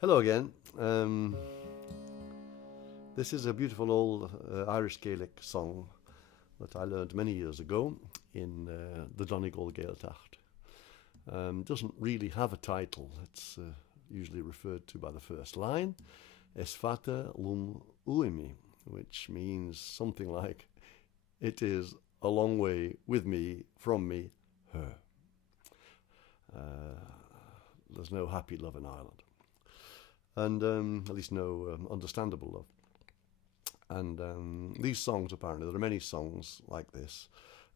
Hello again. This is a beautiful old Irish Gaelic song that I learned many years ago in the Donegal Gaeltacht. Doesn't really have a title. It's usually referred to by the first line, Fada Liom Uaim, which means something like, it is a long way with me, from me, her. There's no happy love in Ireland. And at least no understandable love. And these songs, apparently, there are many songs like this,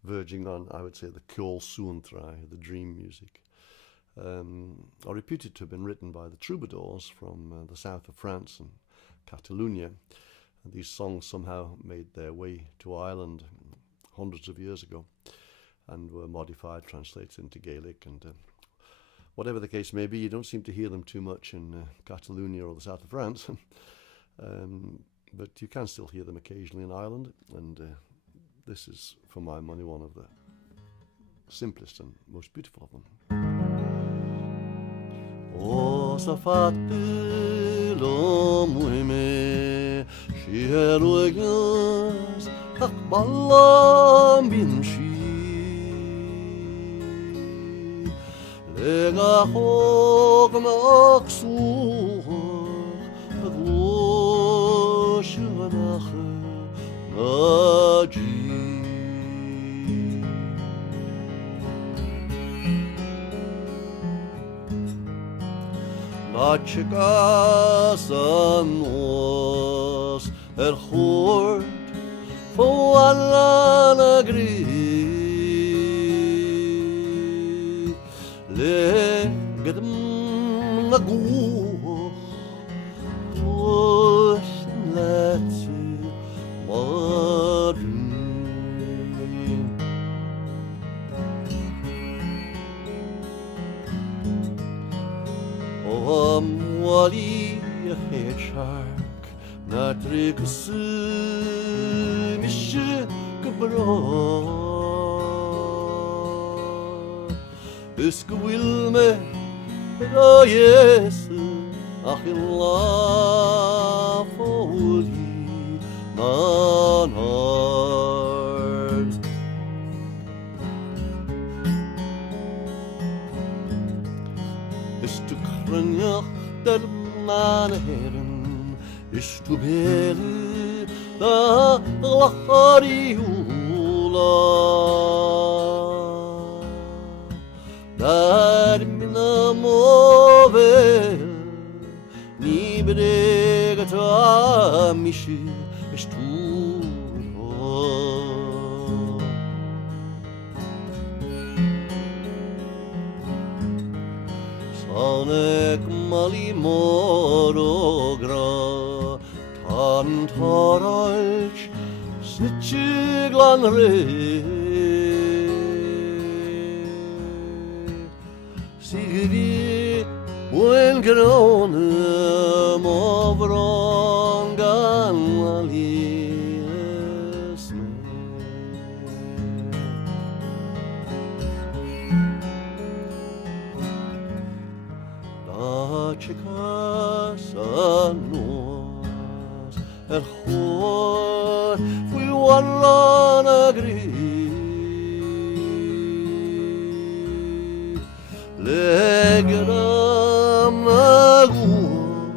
verging on, I would say, the ceol suantraidhish, the dream music, are reputed to have been written by the troubadours from the south of France and Catalonia. And these songs somehow made their way to Ireland hundreds of years ago and were modified, translated into Gaelic, and whatever the case may be, you don't seem to hear them too much in Catalonia or the south of France, but you can still hear them occasionally in Ireland, and this is, for my money, one of the simplest and most beautiful of them. O sa Fada Liom Uaim, ceol Lega hog mag suach ag loishanach nagi Nachigas anos chort foalan agri Legedem naguch Ocean letse marin O amwali a head shark Na trikusu mishe gebro Iske wil me da Jesu ach in la foli man hart Is tu kranjach der man heren Is tu bele da lachari Dar mina movel ni brega ta mishi esturo Sanek mali morogra tan taralch snitchiglan re Sigri buen gronem ovrongan aliesme Da chicas anos chort fui wallan agri Legedem naguch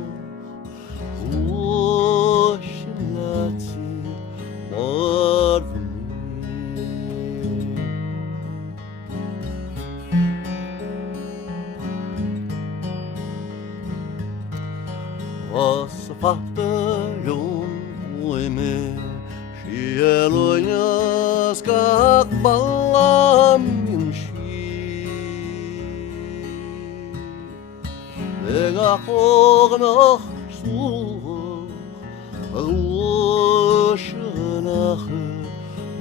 Ocean letse marin O sa Fada Liom Uaim, ceol gach balam Lega hog noch suach ag loishanach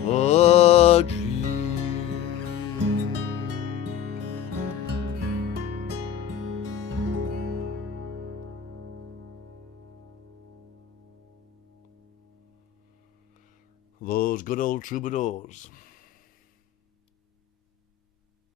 nagi Those good old troubadours.